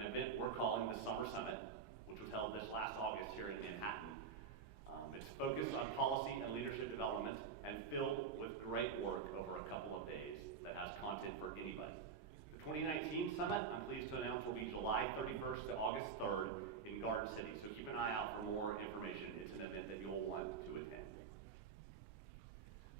an event we're calling the Summer Summit, which was held this last August here in Manhattan. It's focused on policy and leadership development and filled with great work over a couple of days that has content for anybody. The 2019 Summit, I'm pleased to announce, will be July 31st to August 3rd in Garden City, so keep an eye out for more information. It's an event that you'll want to attend.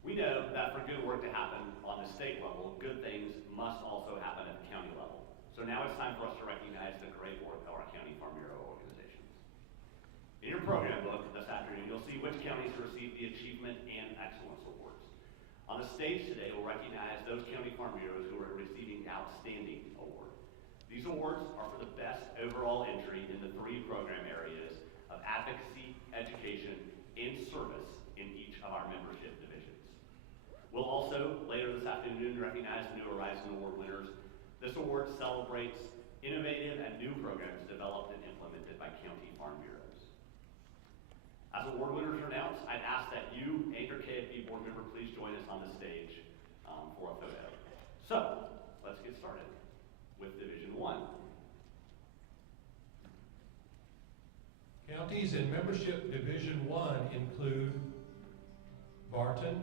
We know that for good work to happen on the state level, good things must also happen at the county level. So now it's time for us to recognize the great work of our County Farm Bureau organizations. In your program book this afternoon, you'll see which counties received the Achievement and Excellence Awards. On the stage today, we'll recognize those County Farm Bureaus who are receiving the Outstanding Award. These awards are for the best overall entry in the 3 program areas of advocacy, education, and service in each of our membership divisions. We'll also, later this afternoon, recognize the New Horizon Award winners. This award celebrates innovative and new programs developed and implemented by County Farm Bureaus. As award winners are announced, I'd ask that you and your KFB board member please join us on the stage for a photo. So, let's get started with Division 1. Counties in Membership Division 1 include Barton,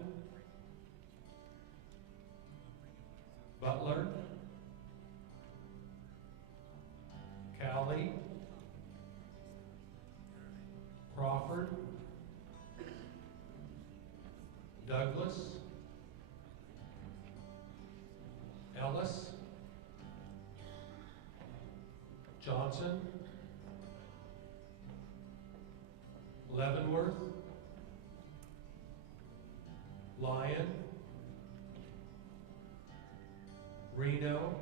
Butler, Cowley, Crawford, Douglas, Ellis, Johnson, Leavenworth, Lyon, Reno,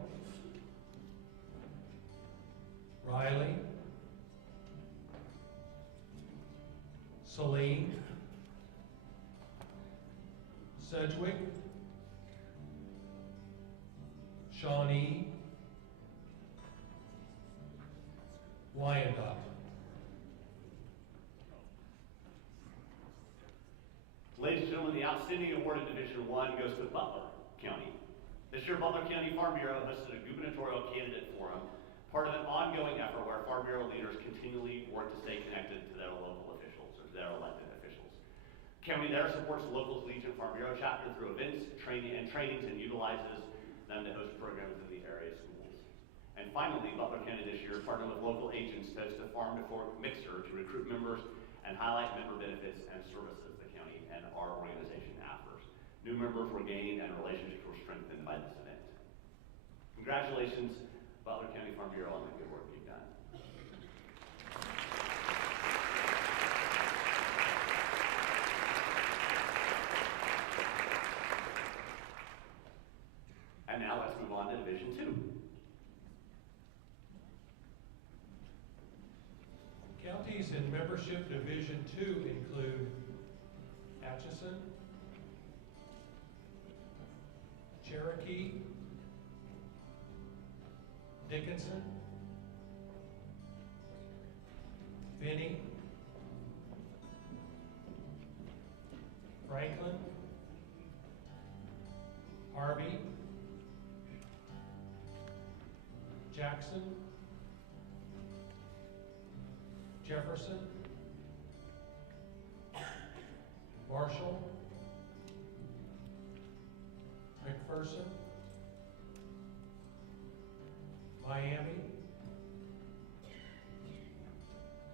Riley, Saline, Sedgwick, Shawnee, Wyandotte. Ladies and gentlemen, the Outstanding Award in Division 1 goes to Butler County. This year, Butler County Farm Bureau hosted a gubernatorial candidate forum, part of an ongoing effort where Farm Bureau leaders continually work to stay connected to their local officials or to their elected officials. County there supports the local Legion Farm Bureau chapter through events, trainings, and utilizes them to host programs in the area schools. And finally, Butler County this year partnered with local agents to host a farm to fork mixer to recruit members and highlight member benefits and services the county and our organization offers. New members were gained and relationships were strengthened by this event. Congratulations, Butler County Farm Bureau, on the good work you've done. And now let's move on to Division 2. Counties in Membership Division 2 include Atchison, Cherokee, Dickinson, Finney, Franklin, Harvey, Jackson, Jefferson, Marshall, McPherson, Miami,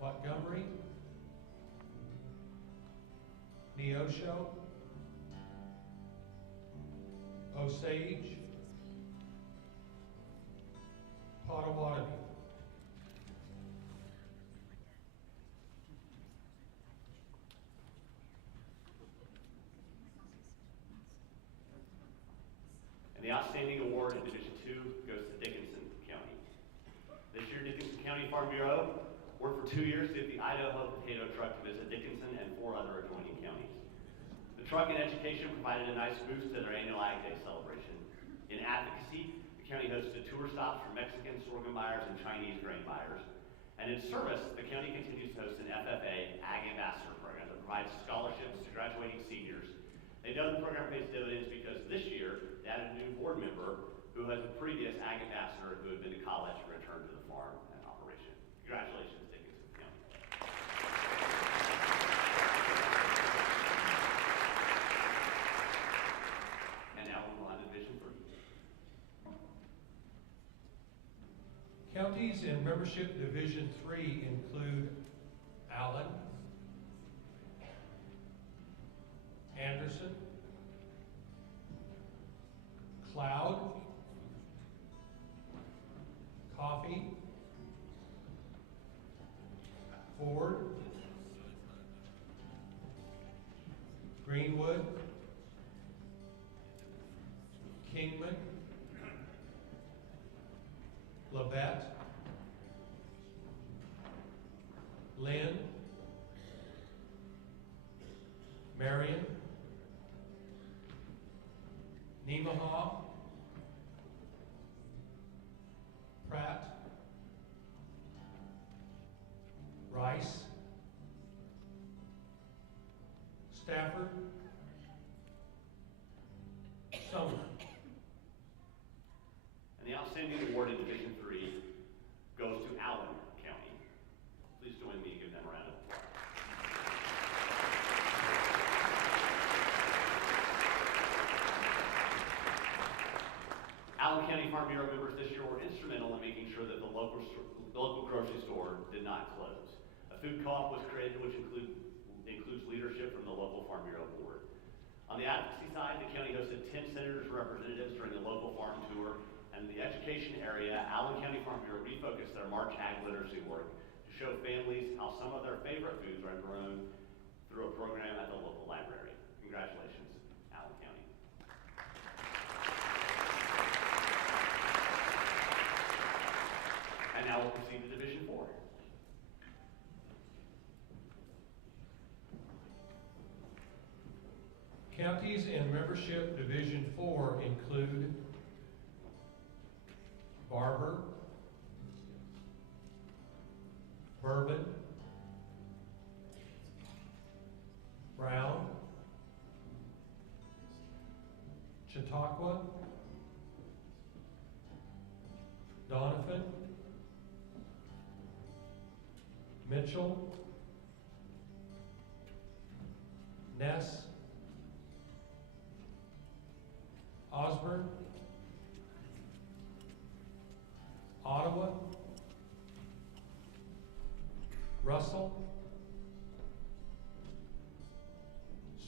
Montgomery, Neosho, Osage, Potawatomi. And the Outstanding Award in Division 2 goes to Dickinson County. This year, Dickinson County Farm Bureau worked for 2 years to get the Idaho potato truck to visit Dickinson and 4 other adjoining counties. The truck and education provided a nice boost to their annual Ag Day celebration. In advocacy, the county hosted tour stops for Mexican sorghum buyers and Chinese grain buyers. And in service, the county continues to host an FFA Ag Ambassador program that provides scholarships to graduating seniors. They know the program pays dividends because this year they added a new board member who has a previous Ag Ambassador who had been to college and returned to the farm Counties in Membership Division 3 include Allen, Anderson, Cloud, Coffee, Ford, Greenwood, Kingman, Labette, Lynn, Marion, Nemaha, Pratt, Rice, Stafford, Sumner. And the outstanding award in Division 3 goes to Allen County. Please join me in giving them a round of applause. Allen County Farm Bureau members this year were instrumental in making sure that the local grocery store did not close. A food co-op was created which includes leadership from the local Farm Bureau board. On the advocacy side, the county hosted 10 senators and representatives during the local farm tour, and in the education area, Allen County Farm Bureau refocused their March Ag Literacy work to show families how some of their favorite foods are grown through a program at the local library. Congratulations, Allen County. And now we'll proceed to Division 4. Counties in Membership Division 4 include Barber, Bourbon, Brown, Chautauqua, Doniphan, Mitchell, Ness, Osborne, Ottawa, Russell,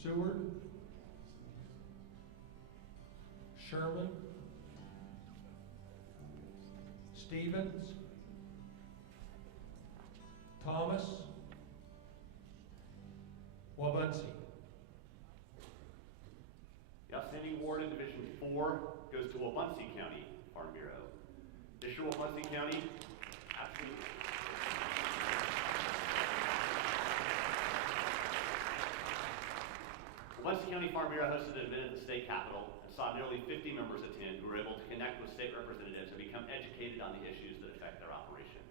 Seward, Sherman, Stevens, Thomas, Wabaunsee. The outstanding award in Division 4 goes to Wabaunsee County Farm Bureau. This year, Wabaunsee County, absolutely. Wabaunsee County Farm Bureau hosted an event at the state capitol and saw nearly 50 members attend who were able to connect with state representatives and become educated on the issues that affect their operation.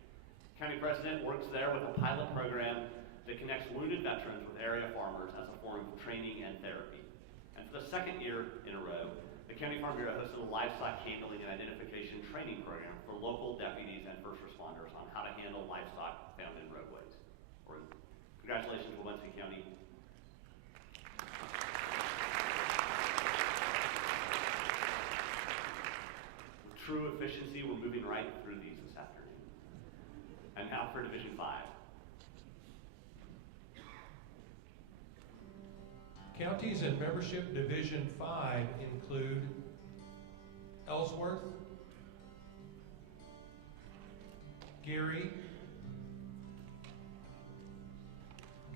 County President works there with a pilot program that connects wounded veterans with area farmers as a form of training and therapy. And for the second year in a row, the County Farm Bureau hosted a livestock handling and identification training program for local deputies and first responders on how to handle livestock found in roadways. Congratulations, Wabaunsee County. With true efficiency, we're moving right through these this afternoon. And now for Division 5. Counties in Membership Division 5 include Ellsworth, Geary,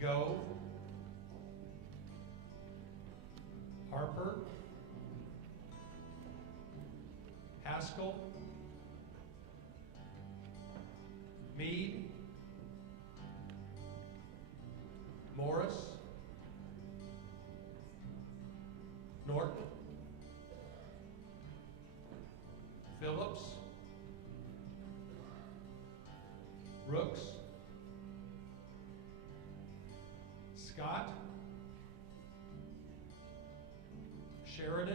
Gove, Harper, Haskell, Meade, Morris, Norton, Phillips, Rooks, Scott, Sheridan,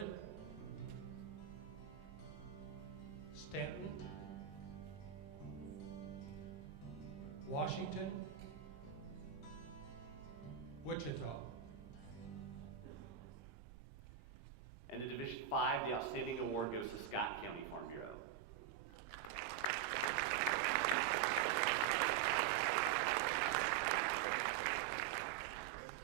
Stanton, Washington, Wichita. And in Division 5, the outstanding award goes to Scott County Farm Bureau.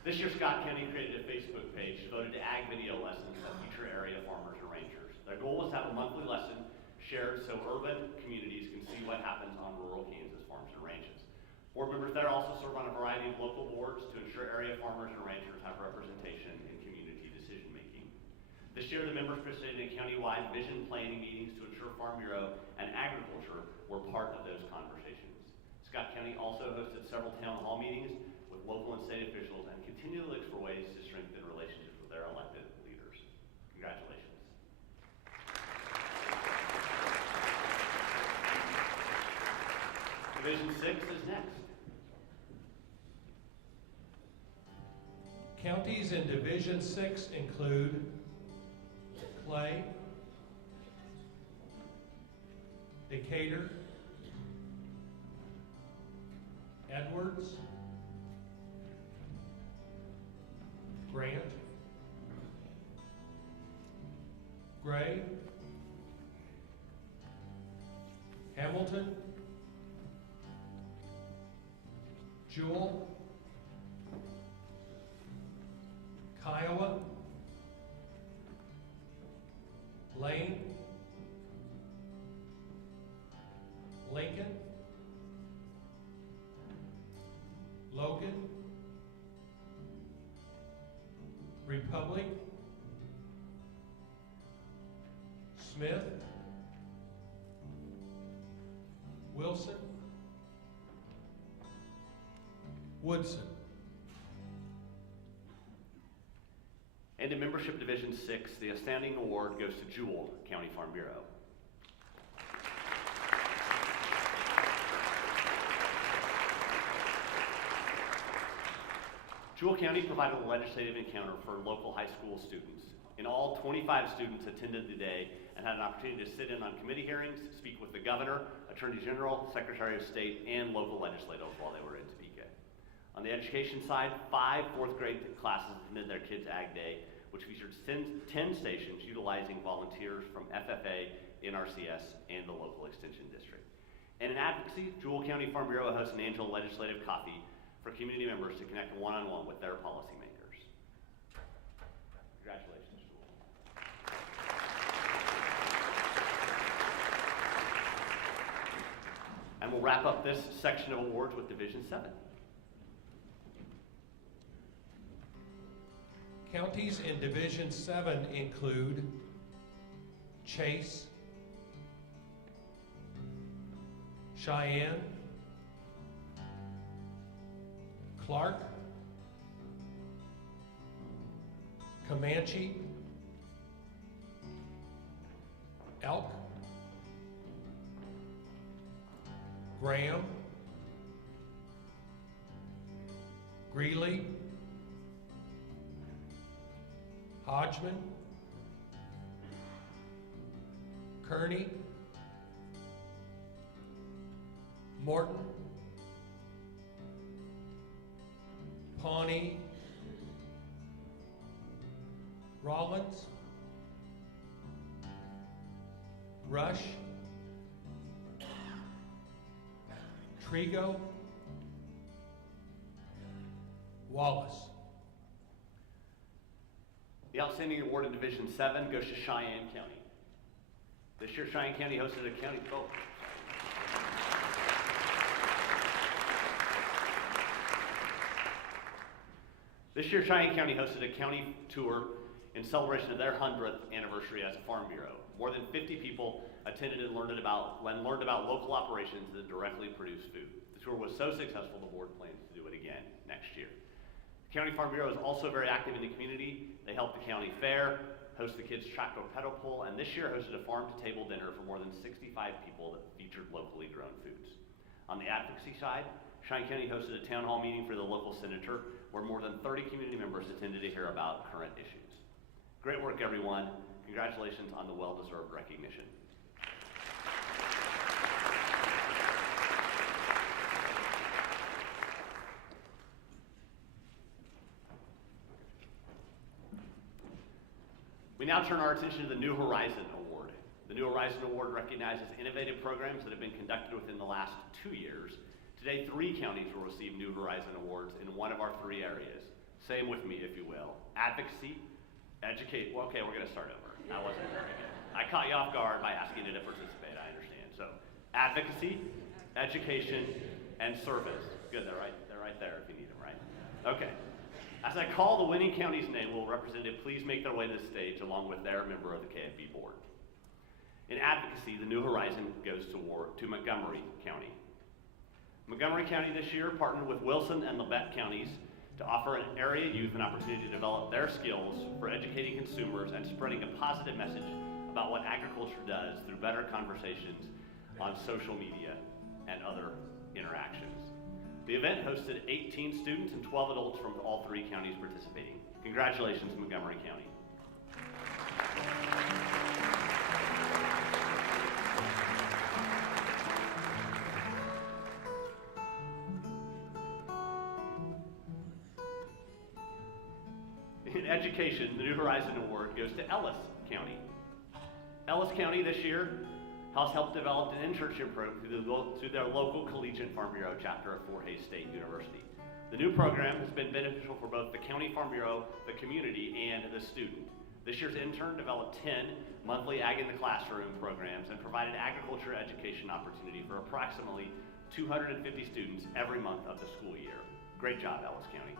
This year, Scott County created a Facebook page devoted to ag video lessons of future area farmers and ranchers. Their goal was to have a monthly lesson shared so urban communities can see what happens on rural Kansas farms and ranches. Board members there also serve on a variety of local boards to ensure area farmers and ranchers have representation in community decision making. This year, the members participated in county-wide vision planning meetings to ensure Farm Bureau and agriculture were part of those conversations. Scott County also hosted several town hall meetings with local and state officials and continually looks for ways to strengthen relationships with their elected leaders. Congratulations. Division 6 is next. Counties in Division 6 include Clay, Decatur, Edwards, Grant, Gray, Hamilton, Jewell, Kiowa, Lane, Lincoln, Logan, Republic, Smith, Wilson, Woodson. And in Membership Division 6, the outstanding award goes to Jewell County Farm Bureau. Jewell County provided a legislative encounter for local high school students. In all, 25 students attended the day and had an opportunity to sit in on committee hearings, speak with the governor, attorney general, secretary of state, and local legislators while they were in Topeka. On the education side, 5 fourth grade classes attended their Kids Ag Day, which featured 10 stations utilizing volunteers from FFA, NRCS, and the local extension district. And in advocacy, Jewell County Farm Bureau hosts an annual legislative coffee for community members to connect one-on-one with their policymakers. Congratulations, Jewell. And we'll wrap up this section of awards with Division 7. Counties in Division 7 include Chase, Cheyenne, Clark, Comanche, Elk, Graham, Greeley, Hodgman, Kearney, Morton, Pawnee, Rollins, Rush, Trigo, Wallace. The outstanding award in Division 7 goes to Cheyenne County. This year, Cheyenne County hosted a county vote. This year, Cheyenne County hosted a county tour in celebration of their 100th anniversary as a Farm Bureau. More than 50 people attended and learned about local operations that directly produce food. The tour was so successful, the board plans to do it again next year. The County Farm Bureau is also very active in the community. They help the county fair, host the kids' tractor pedal pull, and this year hosted a farm-to-table dinner for more than 65 people that featured locally grown foods. On the advocacy side, Cheyenne County hosted a town hall meeting for the local senator where more than 30 community members attended to hear about current issues. Great work, everyone. Congratulations on the well-deserved recognition. We now turn our attention to the New Horizon Award. The New Horizon Award recognizes innovative programs that have been conducted within the last 2 years. Today, 3 counties will receive New Horizon Awards in one of our 3 areas: Say them with me, if you will. Advocacy, educate. Well, okay, we're going to start over. That wasn't very good. I caught you off guard by asking you to participate. I understand. So, advocacy, education, and service. Good. They're right there if you need them, right? Okay. As I call the winning county's name, will representative please make their way to the stage along with their member of the KFB board. In advocacy, the New Horizon goes to Montgomery County. Montgomery County this year partnered with Wilson and Labette counties to offer an area youth an opportunity to develop their skills for educating consumers and spreading a positive message about what agriculture does through better conversations on social media and other interactions. The event hosted 18 students and 12 adults from all 3 counties participating. Congratulations, Montgomery County. In education, the New Horizon Award goes to Ellis County. Ellis County this year has helped develop an internship program through their local Collegiate Farm Bureau chapter of Fort Hays State University. The new program has been beneficial for both the County Farm Bureau, the community, and the student. This year's intern developed 10 monthly Ag in the Classroom programs and provided agriculture education opportunity for approximately 250 students every month of the school year. Great job, Ellis County.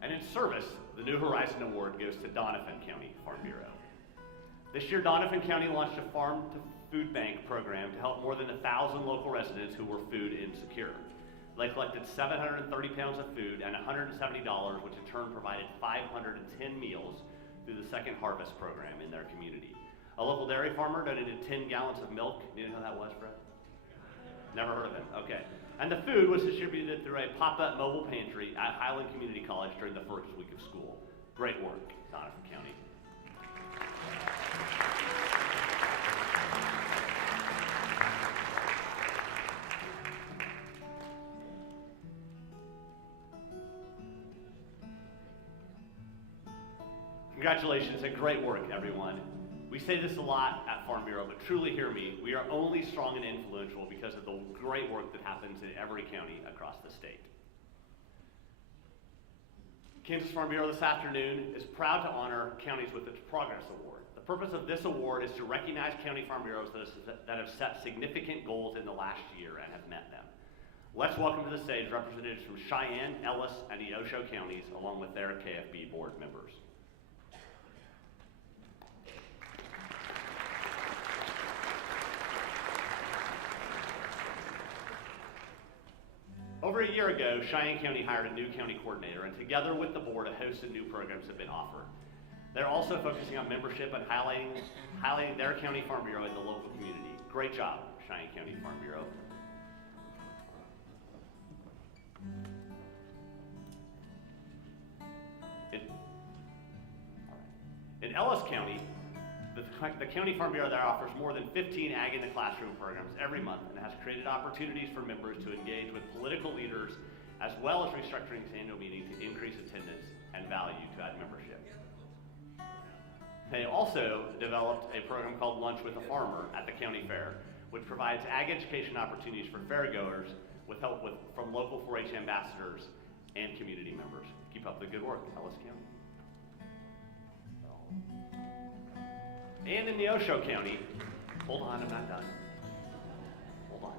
And in service, the New Horizon Award goes to Donovan County Farm Bureau. This year, Donovan County launched a farm-to-food bank program to help more than 1,000 local residents who were food insecure. They collected 730 pounds of food and $170, which in turn provided 510 meals through the Second Harvest program in their community. A local dairy farmer donated 10 gallons of milk. You know who that was, Brett? Never heard of him. Okay. And the food was distributed through a pop-up mobile pantry at Highland Community College during the first week of school. Great work, Donovan County. Congratulations and great work, everyone. We say this a lot at Farm Bureau, but truly hear me, we are only strong and influential because of the great work that happens in every county across the state. Kansas Farm Bureau this afternoon is proud to honor counties with its Progress Award. The purpose of this award is to recognize county farm bureaus that have set significant goals in the last year and have met them. Let's welcome to the stage representatives from Cheyenne, Ellis, and Neosho counties, along with their KFB board members. Over a year ago, Cheyenne County hired a new county coordinator, and together with the board, a host of new programs have been offered. They're also focusing on membership and highlighting their county farm bureau in the local community. Great job, Cheyenne County Farm Bureau. In Ellis County, the County Farm Bureau there offers more than 15 Ag in the Classroom programs every month and has created opportunities for members to engage with political leaders as well as restructuring its annual meeting to increase attendance and value to ag membership. They also developed a program called Lunch with a Farmer at the county fair, which provides ag education opportunities for fairgoers with help from local 4-H ambassadors and community members. Keep up the good work, Ellis County. And in Neosho County, hold on, I'm not done. Hold on.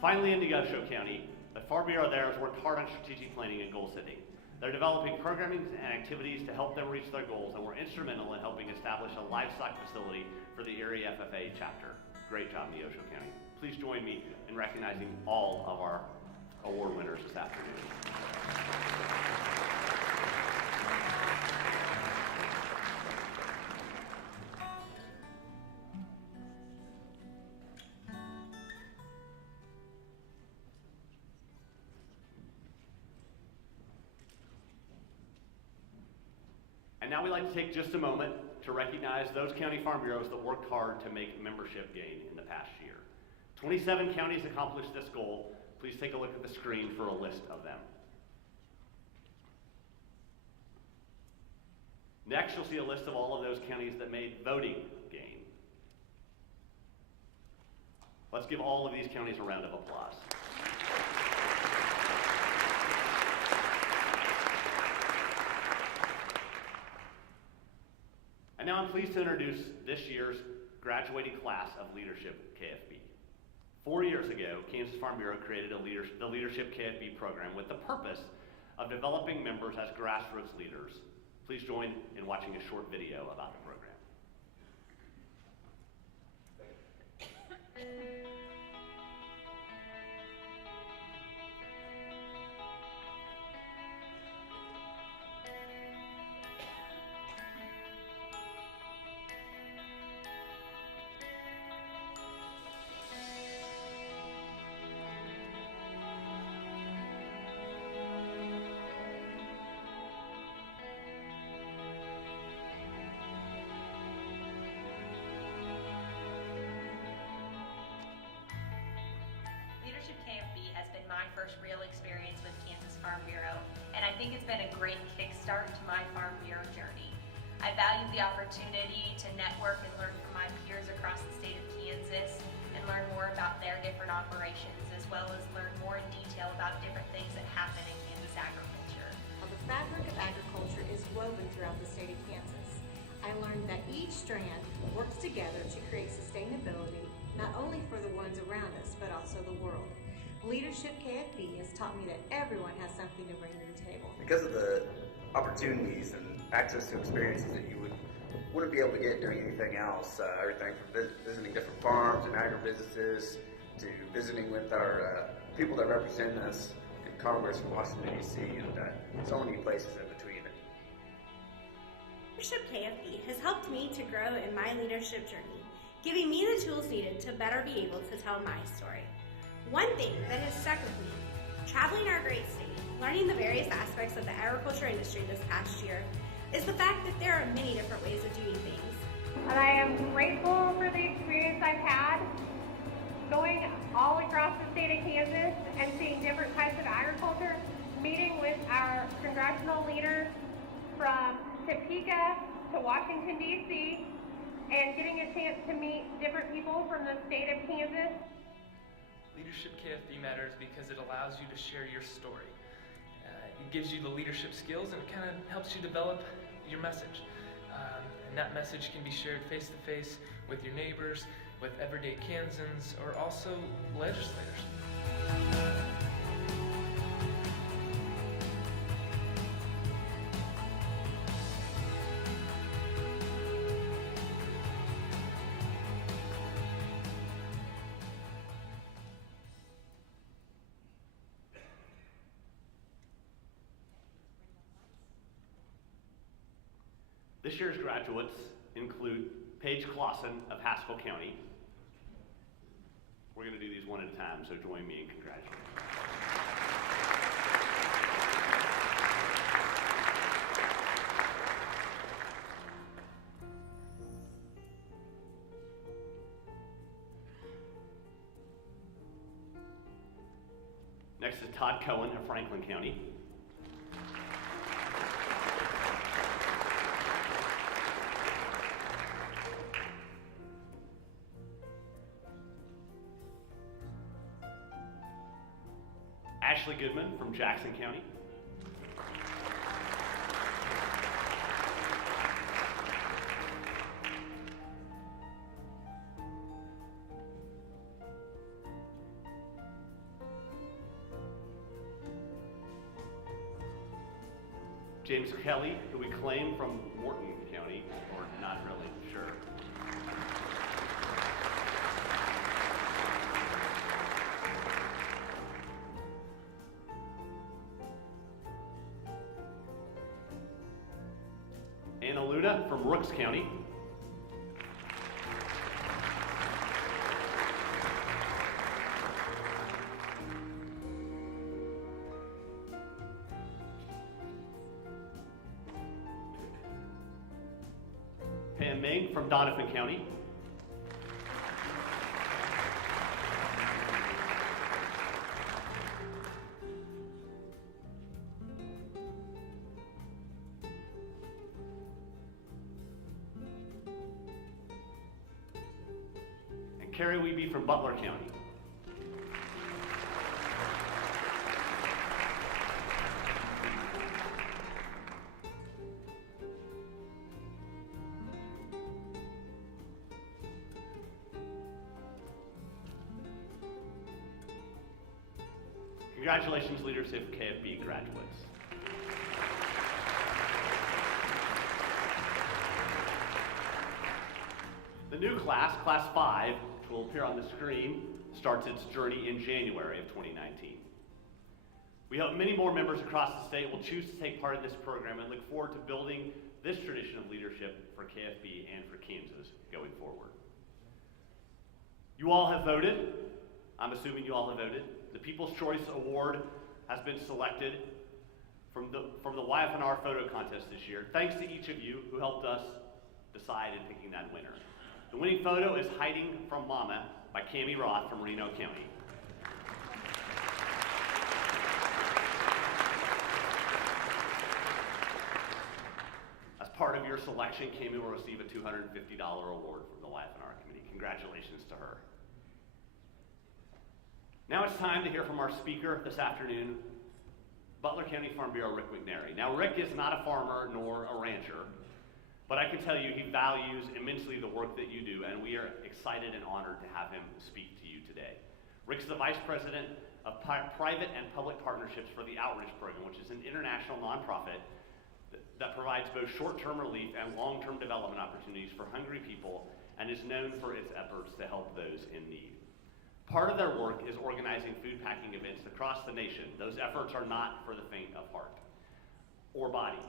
Finally, in Neosho County, the Farm Bureau there has worked hard on strategic planning and goal setting. They're developing programming and activities to help them reach their goals, and were instrumental in helping establish a livestock facility for the Erie FFA chapter. Great job, Neosho County. Please join me in recognizing all of our award winners this afternoon. And now we'd like to take just a moment to recognize those county farm bureaus that worked hard to make membership gain in the past year. 27 counties accomplished this goal. Please take a look at the screen for a list of them. Next, you'll see a list of all of those counties that made voting gain. Let's give all of these counties a round of applause. And now I'm pleased to introduce this year's graduating class of Leadership KFB. 4 years ago, Kansas Farm Bureau created the Leadership KFB program with the purpose of developing members as grassroots leaders. Please join in watching a short video about the program. Leadership KFB has been my first real experience with Kansas Farm Bureau, and I think it's been a great kickstart to my Farm Bureau journey. I value the opportunity to network and learn from my peers across the state of Kansas and learn more about their different operations, as well as learn more in detail about different things that happen in Kansas agriculture. The fabric of agriculture is woven throughout the state of Kansas. I learned that each strand works together to create sustainability, not only for the ones around us, but also the world. Leadership KFB has taught me that everyone has something to bring to the table. Because of the opportunities and access to experiences that you wouldn't be able to get doing anything else, everything from visiting different farms and agribusinesses to visiting with our people that represent us in Congress from Washington, D.C., and so many places in between. Leadership KFB has helped me to grow in my leadership journey, giving me the tools needed to better be able to tell my story. One thing that has stuck with me, traveling our great state, learning the various aspects of the agriculture industry this past year, is the fact that there are many different ways of doing things. And I am grateful for the experience I've had going all across the state of Kansas and seeing different types of agriculture, meeting with our congressional leaders from Topeka to Washington, D.C., and getting a chance to meet different people from the state of Kansas. Leadership KFB matters because it allows you to share your story. It gives you the leadership skills and it kind of helps you develop your message. And that message can be shared face to face with your neighbors, with everyday Kansans, or also legislators. This year's graduates include Paige Clausen of Haskell County. We're going to do these one at a time, so join me in congratulating. Next is Todd Cohen of Franklin County. Ashley Goodman from Jackson County. James Kelly, who we claim from Morton County, or not really sure. Anna Luna from Rooks County. Pam Ming from Donovan County. Carrie Weeby from Butler County. Congratulations, Leadership KFB graduates. The new class, Class 5, which will appear on the screen, starts its journey in January of 2019. We hope many more members across the state will choose to take part in this program and look forward to building this tradition of leadership for KFB and for Kansas going forward. You all have voted. I'm assuming you all have voted. The People's Choice Award has been selected from the YF&R photo contest this year. Thanks to each of you who helped us decide in picking that winner. The winning photo is Hiding from Mama by Cammie Roth from Reno County. As part of your selection, Cammie will receive a $250 award from the YF&R committee. Congratulations to her. Now it's time to hear from our speaker this afternoon, Butler County Farm Bureau Rick McNary. Now, Rick is not a farmer nor a rancher, but I can tell you he values immensely the work that you do, and we are excited and honored to have him speak to you today. Rick's the Vice President of Private and Public Partnerships for the Outreach Program, which is an international nonprofit that provides both short-term relief and long-term development opportunities for hungry people and is known for its efforts to help those in need. Part of their work is organizing food packing events across the nation. Those efforts are not for the faint of heart or body.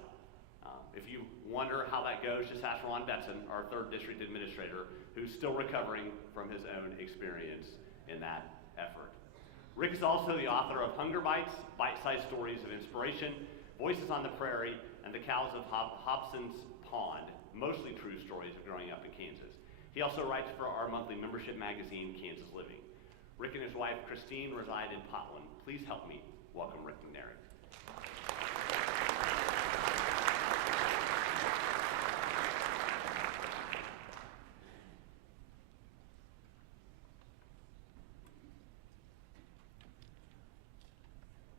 If you wonder how that goes, just ask Ron Betson, our 3rd District Administrator, who's still recovering from his own experience in that effort. Rick is also the author of Hunger Bites, Bite-Sized Stories of Inspiration, Voices on the Prairie, and The Cows of Hobson's Pond, mostly true stories of growing up in Kansas. He also writes for our monthly membership magazine, Kansas Living. Rick and his wife, Christine, reside in Potland. Please help me welcome Rick McNary.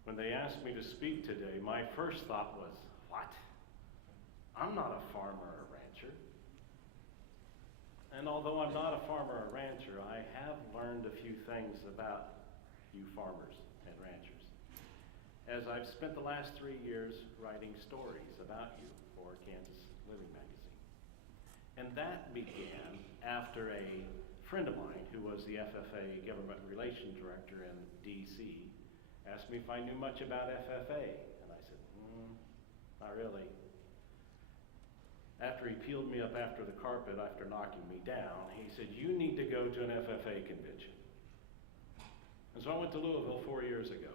When they asked me to speak today, my first thought was, what? I'm not a farmer or rancher. And although I'm not a farmer or rancher, I have learned a few things about you farmers and ranchers, as I've spent the last 3 years writing stories about you for Kansas Living magazine. And that began after a friend of mine, who was the FFA Government Relations Director in DC, asked me if I knew much about FFA. And I said, not really. After he peeled me up after the carpet, after knocking me down, he said, you need to go to an FFA convention. And so I went to Louisville 4 years ago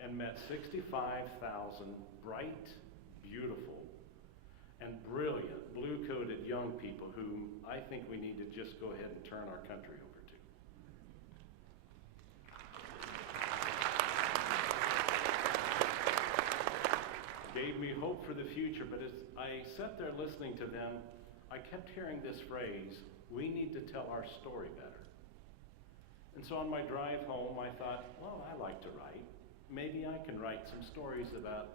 and met 65,000 bright, beautiful, and brilliant, blue-coated young people whom I think we need to just go ahead and turn our country over to. Gave me hope for the future, but as I sat there listening to them, I kept hearing this phrase, we need to tell our story better. And so on my drive home, I thought, well, I like to write. Maybe I can write some stories about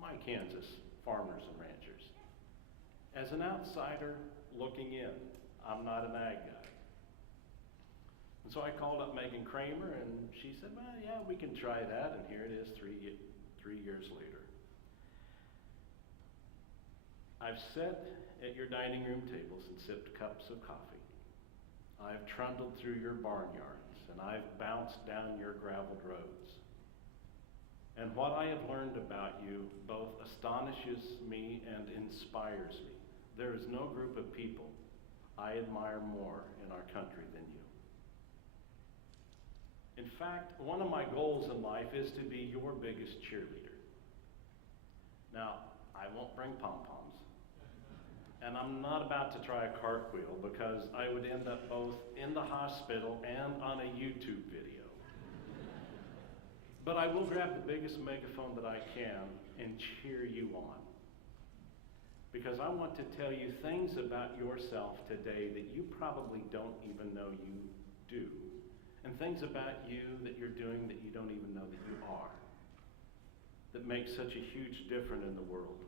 my Kansas farmers and ranchers. As an outsider looking in, I'm not an ag guy. And so I called up Megan Kramer, and she said, well, yeah, we can try that, and here it is 3 years later. I've sat at your dining room tables and sipped cups of coffee. I've trundled through your barnyards, and I've bounced down your graveled roads. And what I have learned about you both astonishes me and inspires me. There is no group of people I admire more in our country than you. In fact, one of my goals in life is to be your biggest cheerleader. Now, I won't bring pom-poms. And I'm not about to try a cartwheel because I would end up both in the hospital and on a YouTube video. But I will grab the biggest megaphone that I can and cheer you on. Because I want to tell you things about yourself today that you probably don't even know you do, and things about you that you're doing that you don't even know that you are, that make such a huge difference in the world.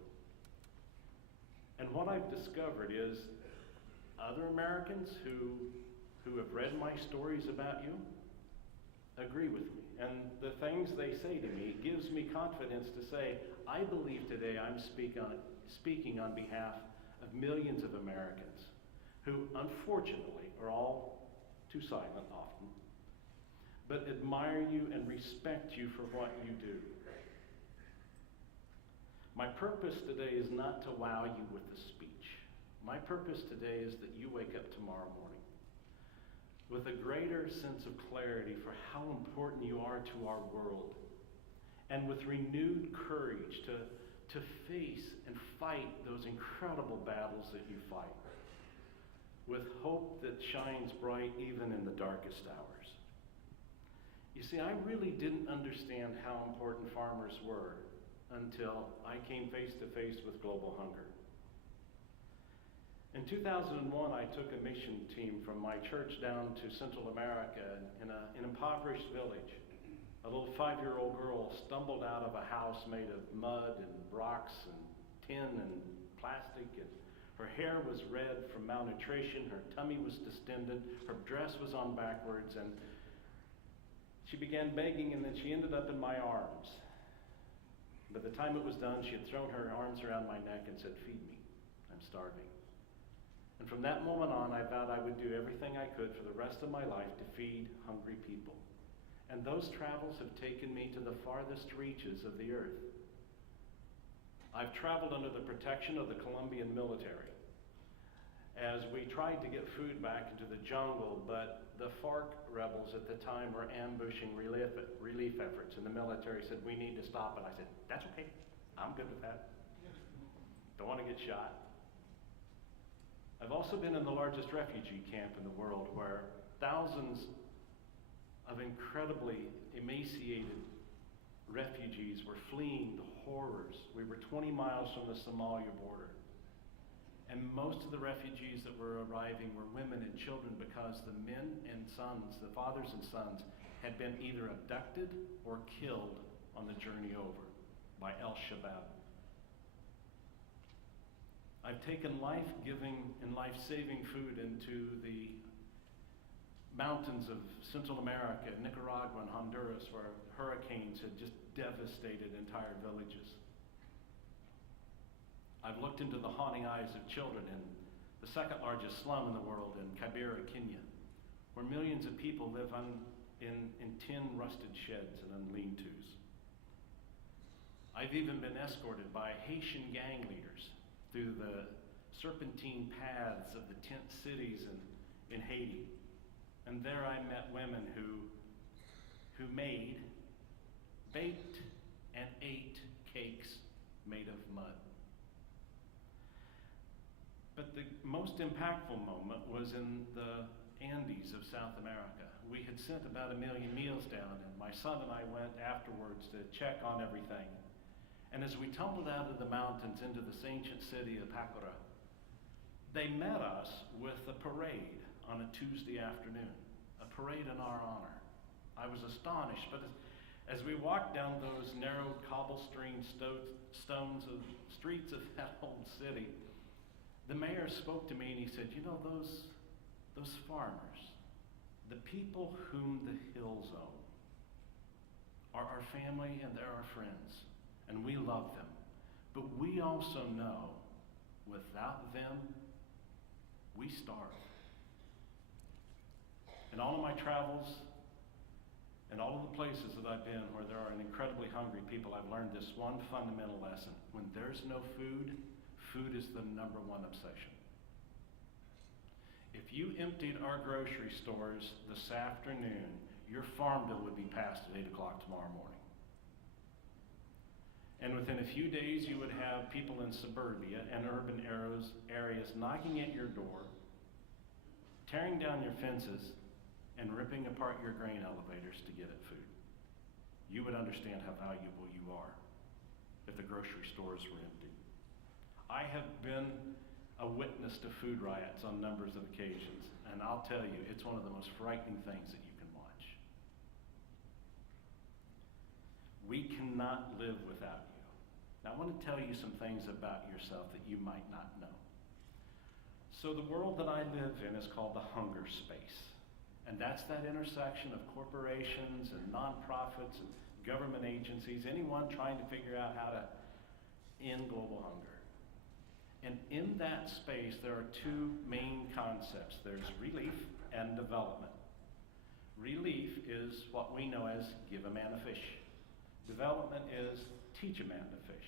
And what I've discovered is other Americans who have read my stories about you agree with me. And the things they say to me gives me confidence to say, I believe today I'm speaking on behalf of millions of Americans who unfortunately are all too silent often, but admire you and respect you for what you do. My purpose today is not to wow you with a speech. My purpose today is that you wake up tomorrow morning with a greater sense of clarity for how important you are to our world, and with renewed courage to face and fight those incredible battles that you fight, with hope that shines bright even in the darkest hours. You see, I really didn't understand how important farmers were until I came face to face with global hunger. In 2001, I took a mission team from my church down to Central America in an impoverished village. A little 5-year-old girl stumbled out of a house made of mud and rocks and tin and plastic, and her hair was red from malnutrition, her tummy was distended, her dress was on backwards, and she began begging, and then she ended up in my arms. By the time it was done, she had thrown her arms around my neck and said, "Feed me, I'm starving." And from that moment on, I vowed I would do everything I could for the rest of my life to feed hungry people. And those travels have taken me to the farthest reaches of the earth. I've traveled under the protection of the Colombian military as we tried to get food back into the jungle, but the FARC rebels at the time were ambushing relief efforts, and the military said, "We need to stop." And I said, "That's okay, I'm good with that. Don't want to get shot." I've also been in the largest refugee camp in the world, where thousands of incredibly emaciated refugees were fleeing the horrors. We were 20 miles from the Somalia border. And most of the refugees that were arriving were women and children, because the men and sons, the fathers and sons, had been either abducted or killed on the journey over by Al-Shabaab. I've taken life-giving and life-saving food into the mountains of Central America, Nicaragua, and Honduras, where hurricanes had just devastated entire villages. I've looked into the haunting eyes of children in the second largest slum in the world in Kibera, Kenya, where millions of people live in tin rusted sheds and in lean-tos. I've even been escorted by Haitian gang leaders through the serpentine paths of the tent cities in Haiti. And there I met women who made, baked, and ate cakes made of mud. But the most impactful moment was in the Andes of South America. We had sent about 1 million meals down, and my son and I went afterwards to check on everything. And as we tumbled out of the mountains into this ancient city of Pacora, they met us with a parade on a Tuesday afternoon, a parade in our honor. I was astonished, but as we walked down those narrow cobble-strewn stones of streets of that old city, the mayor spoke to me and he said, "You know, those farmers, the people whom the hills own, are our family and they're our friends, and we love them. But we also know without them, we starve." In all of my travels, and all of the places that I've been where there are an incredibly hungry people, I've learned this one fundamental lesson. When there's no food, food is the #1 obsession. If you emptied our grocery stores this afternoon, your farm bill would be passed at 8 o'clock tomorrow morning. And within a few days, you would have people in suburbia and urban areas knocking at your door, tearing down your fences, and ripping apart your grain elevators to get at food. You would understand how valuable you are if the grocery stores were empty. I have been a witness to food riots on numbers of occasions, and I'll tell you, it's one of the most frightening things that you can watch. We cannot live without you. Now, I want to tell you some things about yourself that you might not know. So the world that I live in is called the hunger space. And that's that intersection of corporations and nonprofits and government agencies, anyone trying to figure out how to end global hunger. And in that space, there are two main concepts. There's relief and development. Relief is what we know as give a man a fish. Development is teach a man to fish.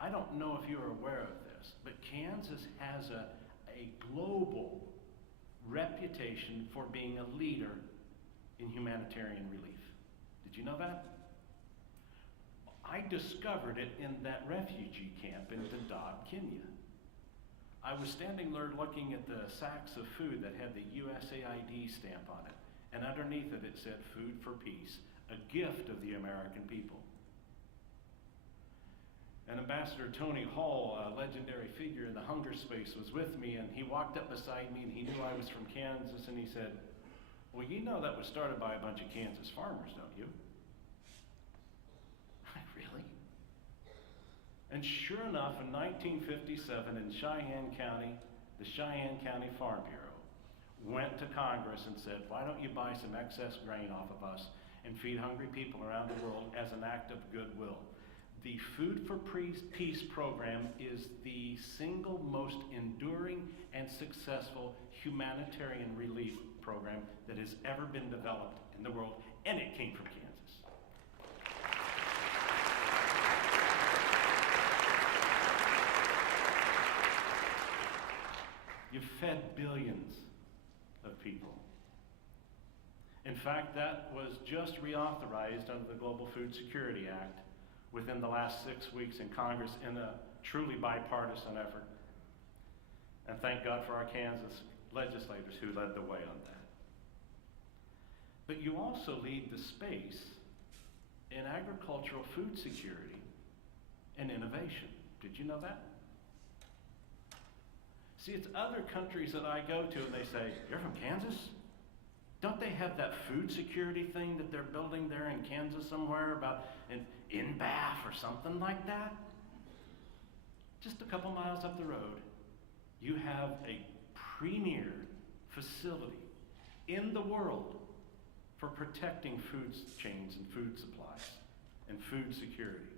I don't know if you're aware of this, but Kansas has a global reputation for being a leader in humanitarian relief. Did you know that? I discovered it in that refugee camp in Dadaab, Kenya. I was standing there looking at the sacks of food that had the USAID stamp on it, and underneath it, it said Food for Peace, a gift of the American people. And Ambassador Tony Hall, a legendary figure in the hunger space, was with me, and he walked up beside me, and he knew I was from Kansas, and he said, "Well, you know that was started by a bunch of Kansas farmers, don't you?" Really? And sure enough, in 1957 in Cheyenne County, the Cheyenne County Farm Bureau went to Congress and said, "Why don't you buy some excess grain off of us and feed hungry people around the world as an act of goodwill?" The Food for Peace program is the single most enduring and successful humanitarian relief program that has ever been developed in the world, and it came from Kansas. You've fed billions of people. In fact, that was just reauthorized under the Global Food Security Act within the last 6 weeks in Congress in a truly bipartisan effort. And thank God for our Kansas legislators who led the way on that. But you also lead the space in agricultural food security and innovation. Did you know that? See, it's other countries that I go to and they say, "You're from Kansas? Don't they have that food security thing that they're building there in Kansas somewhere about in Bath or something like that?" Just a couple miles up the road, you have a premier facility in the world for protecting food chains and food supplies and food security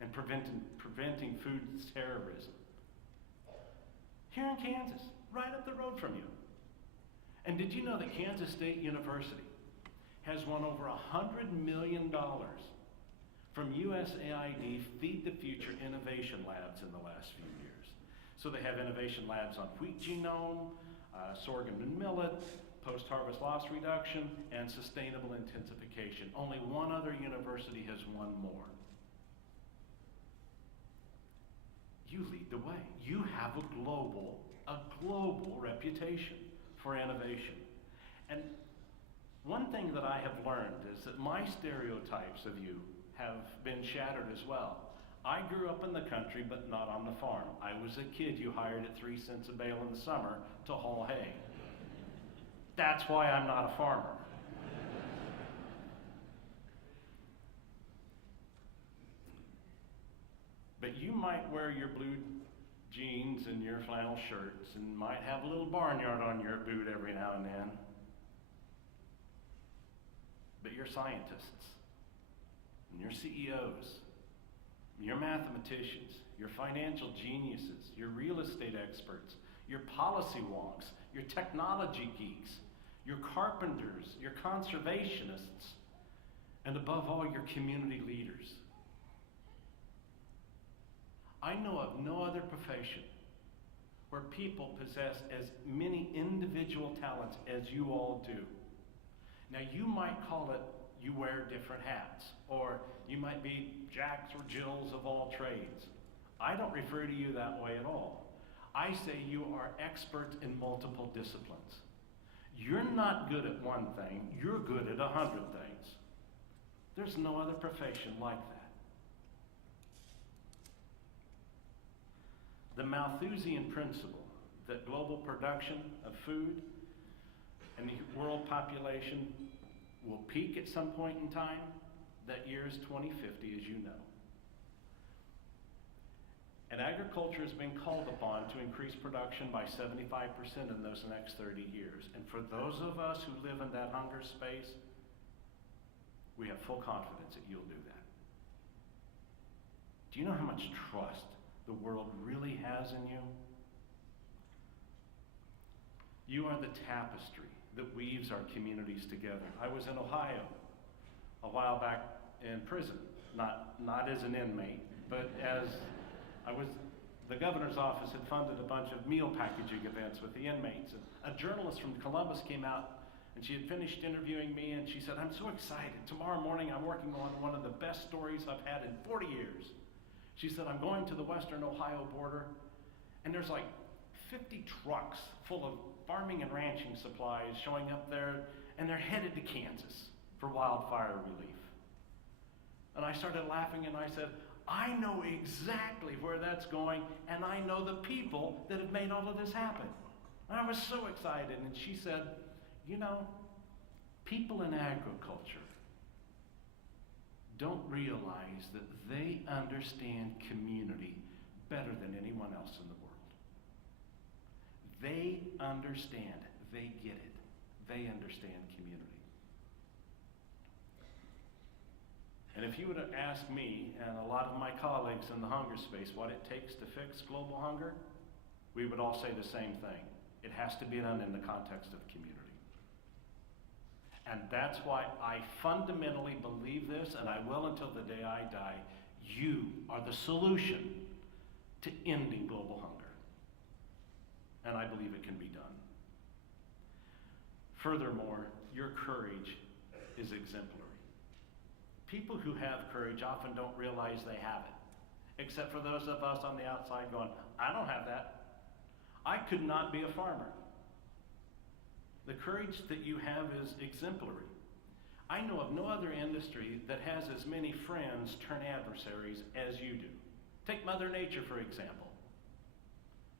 and preventing food terrorism. Here in Kansas, right up the road from you. And did you know that Kansas State University has won over $100 million from USAID Feed the Future Innovation Labs in the last few years? So they have innovation labs on wheat genome, sorghum and millet, post-harvest loss reduction, and sustainable intensification. Only one other university has won more. You lead the way. You have a global reputation for innovation. And one thing that I have learned is that my stereotypes of you have been shattered as well. I grew up in the country, but not on the farm. I was a kid you hired at 3 cents a bale in the summer to haul hay. That's why I'm not a farmer. But you might wear your blue jeans and your flannel shirts and might have a little barnyard on your boot every now and then. But you're scientists, and you're CEOs, you're mathematicians, you're financial geniuses, you're real estate experts, you're policy wonks, you're technology geeks, you're carpenters, you're conservationists, and above all, you're community leaders. I know of no other profession where people possess as many individual talents as you all do. Now, you might call it you wear different hats, or you might be Jacks or Jills of all trades. I don't refer to you that way at all. I say you are experts in multiple disciplines. You're not good at one thing, you're good at 100 things. There's no other profession like that. the Malthusian principle that global production of food and the world population will peak at some point in time. That year is 2050, as you know. And agriculture has been called upon to increase production by 75% in those next 30 years. And for those of us who live in that hunger space, we have full confidence that you'll do that. Do you know how much trust the world really has in you? You are the tapestry that weaves our communities together. I was in Ohio a while back in prison, not as an inmate, but as the governor's office had funded a bunch of meal packaging events with the inmates. And a journalist from Columbus came out, and she had finished interviewing me, and she said, "I'm so excited. Tomorrow morning I'm working on one of the best stories I've had in 40 years. She said, "I'm going to the western Ohio border, and there's like 50 trucks full of farming and ranching supplies showing up there, and they're headed to Kansas for wildfire relief." And I started laughing, and I said, "I know exactly where that's going, and I know the people that have made all of this happen." And I was so excited, and she said, "You know, people in agriculture don't realize that they understand community better than anyone else in the world. They understand, they get it, they understand community." And if you would have asked me and a lot of my colleagues in the hunger space what it takes to fix global hunger, we would all say the same thing. It has to be done in the context of community. And that's why I fundamentally believe this, and I will until the day I die. You are the solution to ending global hunger. And I believe it can be done. Furthermore, your courage is exemplary. People who have courage often don't realize they have it, except for those of us on the outside going, "I don't have that. I could not be a farmer." The courage that you have is exemplary. I know of no other industry that has as many friends turn adversaries as you do. Take Mother Nature, for example.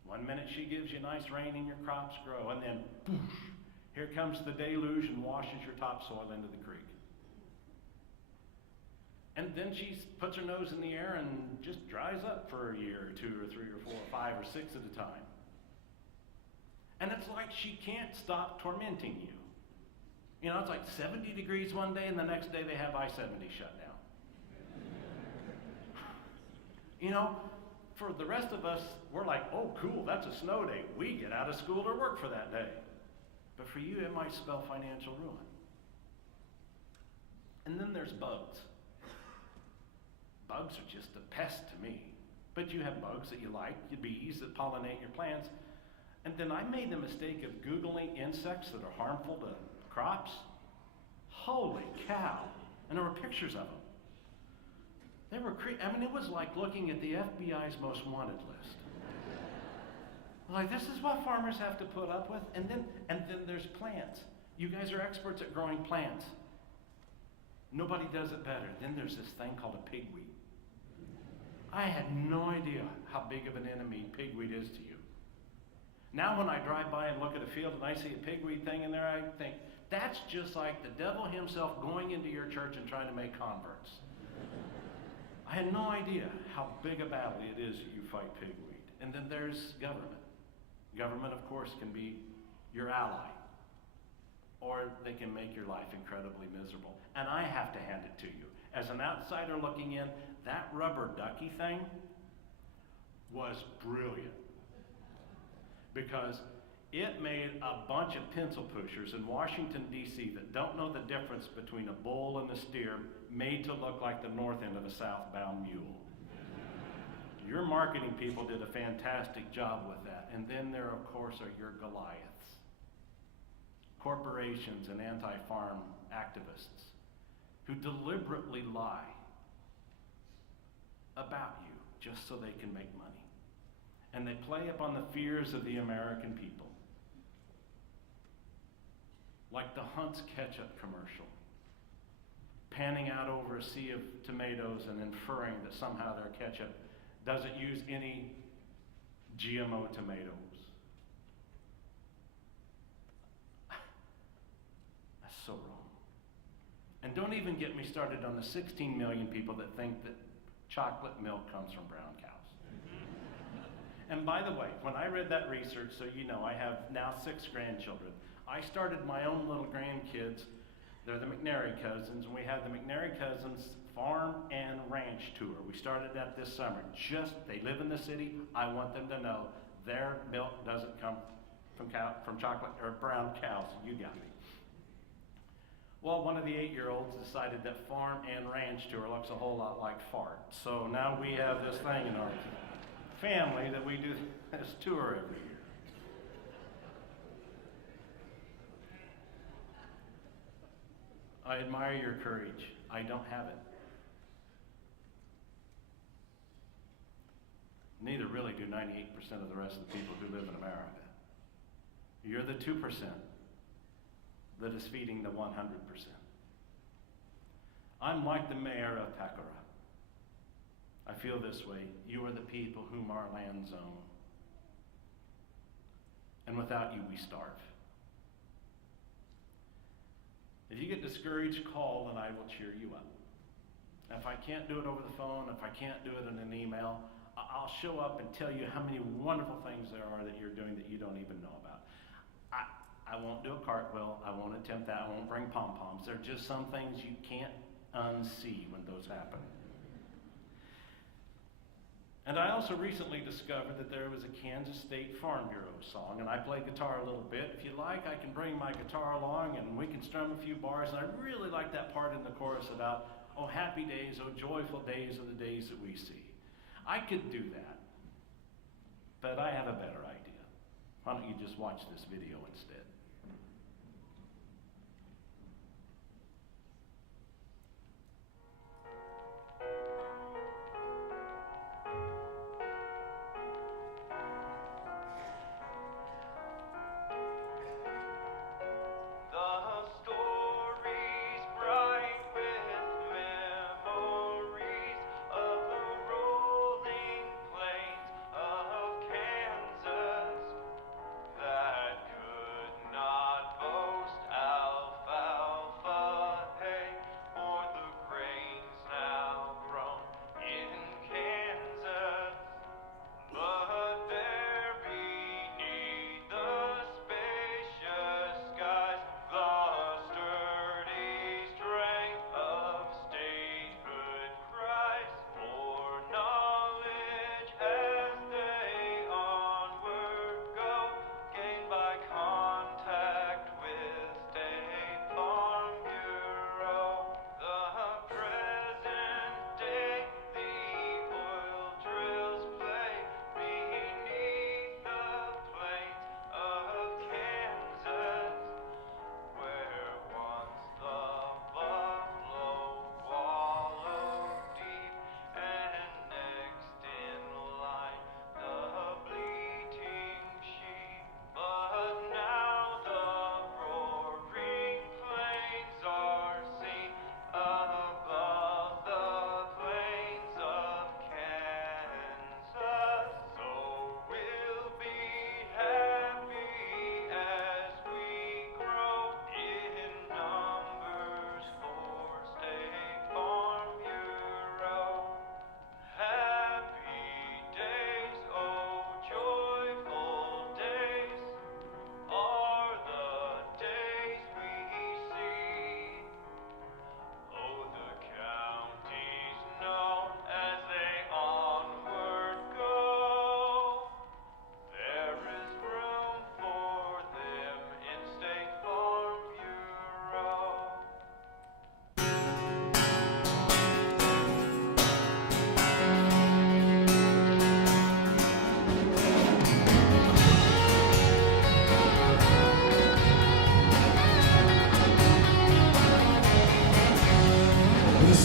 One minute she gives you nice rain and your crops grow, and then poof, here comes the deluge and washes your topsoil into the creek. And then she puts her nose in the air and just dries up for a year or two or three or four or five or six at a time. And it's like she can't stop tormenting you. You know, it's like 70 degrees one day, and the next day they have I-70 shut down. You know, for the rest of us, we're like, "Oh, cool, that's a snow day. We get out of school or work for that day." But for you, it might spell financial ruin. And then there's bugs. Bugs are just a pest to me. But you have bugs that you like, your bees that pollinate your plants. And then I made the mistake of Googling insects that are harmful to crops. Holy cow. And there were pictures of them. They were it was like looking at the FBI's most wanted list. Like, this is what farmers have to put up with. And then there's plants. You guys are experts at growing plants. Nobody does it better. Then there's this thing called a pigweed. I had no idea how big of an enemy pigweed is to you. Now when I drive by and look at a field and I see a pigweed thing in there, I think, that's just like the devil himself going into your church and trying to make converts. I had no idea how big a battle it is that you fight pigweed. And then there's government. Government, of course, can be your ally, or they can make your life incredibly miserable. And I have to hand it to you. As an outsider looking in, that rubber ducky thing was brilliant, because it made a bunch of pencil pushers in Washington, D.C. that don't know the difference between a bull and a steer, made to look like the north end of a southbound mule. Your marketing people did a fantastic job with that. And then there, of course, are your Goliaths. Corporations and anti-farm activists who deliberately lie about you just so they can make money. And they play upon the fears of the American people. Like the Hunt's ketchup commercial, panning out over a sea of tomatoes and inferring that somehow their ketchup doesn't use any GMO tomatoes. That's so wrong. And don't even get me started on the 16 million people that think that chocolate milk comes from brown cows. And by the way, when I read that research, so you know, I have now 6 grandchildren. I started my own little grandkids. They're the McNary cousins, and we have the McNary cousins farm and ranch tour. We started that this summer. They live in the city. I want them to know their milk doesn't come from chocolate or brown cows. You got me. Well, one of the 8-year-olds decided that farm and ranch tour looks a whole lot like fart. So now we have this thing in our family that we do this tour every year. I admire your courage. I don't have it. Neither really do 98% of the rest of the people who live in America. You're the 2% that is feeding the 100%. I'm like the mayor of Pecora. I feel this way. You are the people whom our lands own. And without you, we starve. If you get discouraged, call and I will cheer you up. If I can't do it over the phone, if I can't do it in an email, I'll show up and tell you how many wonderful things there are that you're doing that you don't even know about. I won't do a cartwheel. I won't attempt that. I won't bring pom-poms. There are just some things you can't unsee when those happen. And I also recently discovered that there was a Kansas State Farm Bureau song, and I play guitar a little bit. If you like, I can bring my guitar along and we can strum a few bars. And I really like that part in the chorus about, oh, happy days, oh, joyful days are the days that we see. I could do that, but I have a better idea. Why don't you just watch this video instead?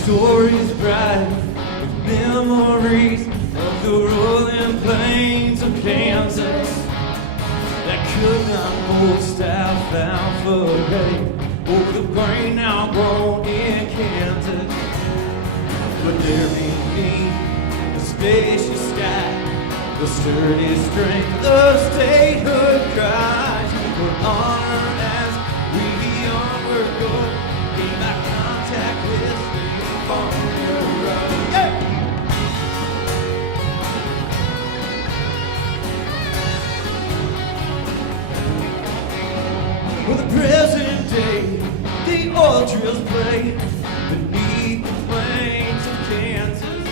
Stories bright with memories of the rolling plains of Kansas that could not boast alfalfa hay or the grain now grown in Kansas. But there beneath the spacious sky, the sturdy strength of statehood cries for honor as we onward go. Gain back contact with the Farm Bureau. Yeah! For the present day, the oil drills play beneath the plains of Kansas,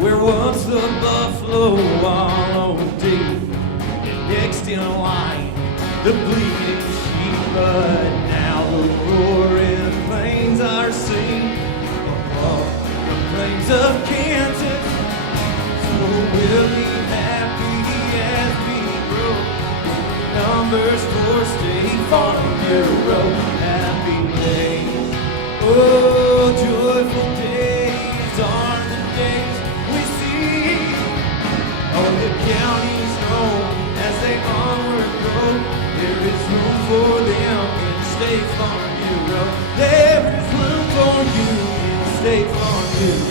where once the buffalo wallowed deep and next in line the bleeding sheep, but now the roaring plains are seen above the plains of Kansas. So we'll be happy as we grow. Numbers for State Farm Bureau. Happy days, oh joyful days are the days we see. Oh, the counties know as they onward go, there is room for them in State Farm Bureau. There is room for you in State Farm Bureau.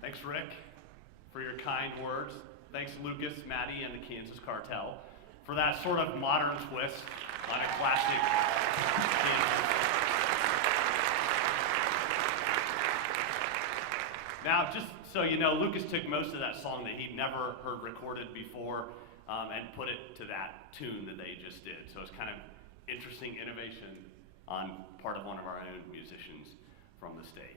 Thanks, Rick, for your kind words. Thanks, Lucas, Maddie, and the Kansas Cartel for that sort of modern twist on a classic Kansas. Now, just so you know, Lucas took most of that song that he'd never heard recorded before and put it to that tune that they just did. So it's kind of interesting innovation on part of one of our own musicians from the state.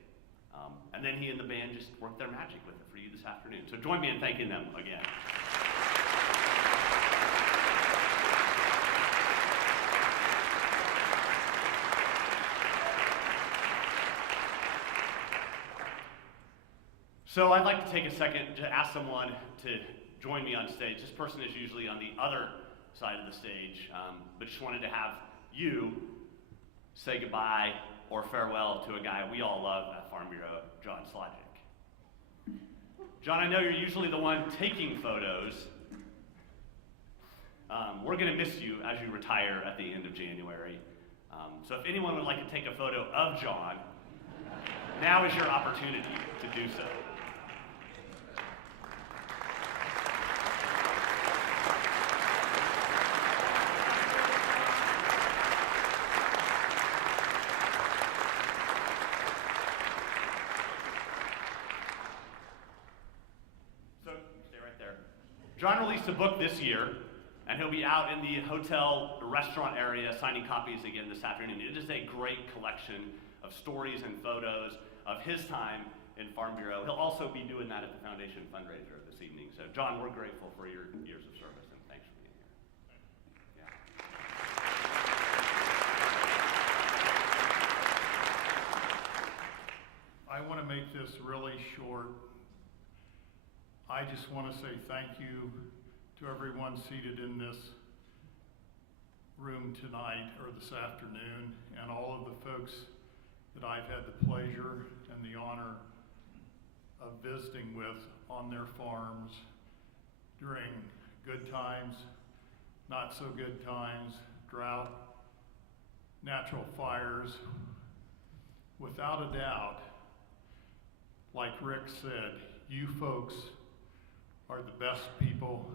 And then he and the band just worked their magic with it for you this afternoon. So join me in thanking them again. So I'd like to take a second to ask someone to join me on stage. This person is usually on the other side of the stage, but just wanted to have you say goodbye or farewell to a guy we all love at Farm Bureau, John Slogic. John, I know you're usually the one taking photos. We're going to miss you as you retire at the end of January. So if anyone would like to take a photo of John, now is your opportunity to do so. John released a book this year, and he'll be out in the hotel restaurant area signing copies again this afternoon. It is a great collection of stories and photos of his time in Farm Bureau. He'll also be doing that at the foundation fundraiser this evening. So John, we're grateful for your years of service, and thanks for being here. I want to make this really short. I just want to say thank you to everyone seated in this room tonight or this afternoon, and all of the folks that I've had the pleasure and the honor of visiting with on their farms during good times, not so good times, drought, natural fires. Without a doubt, like Rick said, you folks are the best people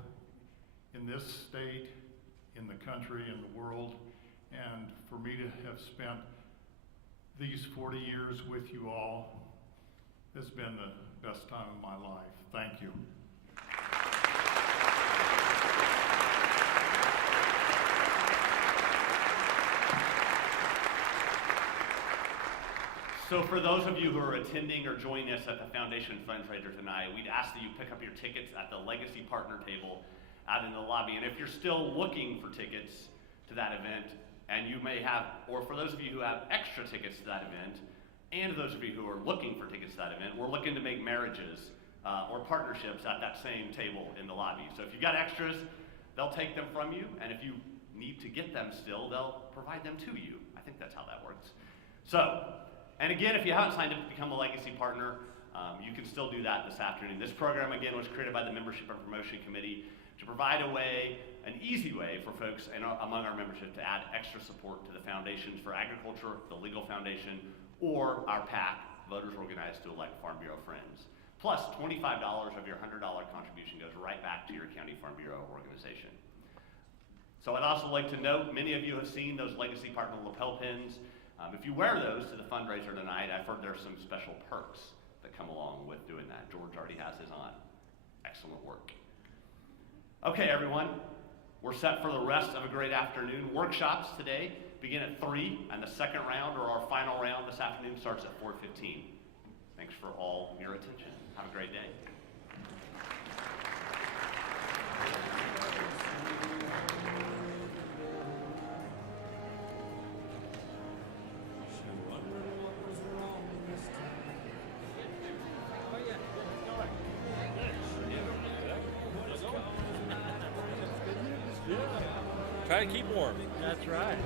in this state, in the country, in the world. And for me to have spent these 40 years with you all has been the best time of my life. Thank you. So for those of you who are attending or joining us at the Foundation fundraiser tonight, we'd ask that you pick up your tickets at the Legacy Partner table out in the lobby. And if you're still looking for tickets to that event, and you may have, or for those of you who have extra tickets to that event, and those of you who are looking for tickets to that event, we're looking to make marriages or partnerships at that same table in the lobby. So if you've got extras, they'll take them from you, and if you need to get them still, they'll provide them to you. I think that's how that works. So, and again, if you haven't signed up to become a Legacy Partner, You can still do that this afternoon. This program, again, was created by the Membership and Promotion Committee to provide a way, an easy way for folks among our membership to add extra support to the foundations for agriculture, the Legal Foundation, or our PAC, Voters Organized to Elect Farm Bureau Friends. Plus, $25 of your $100 contribution goes right back to your County Farm Bureau organization. So I'd also like to note, many of you have seen those Legacy Partner lapel pins. If you wear those to the fundraiser tonight, I've heard there's some special perks that come along with doing that. George already has his on. Excellent work. Okay, everyone, we're set for the rest of a great afternoon. Workshops today begin at 3, and the second round, or our final round this afternoon, starts at 4:15. Thanks for all your attention. Have a great day. Try to keep warm. That's right.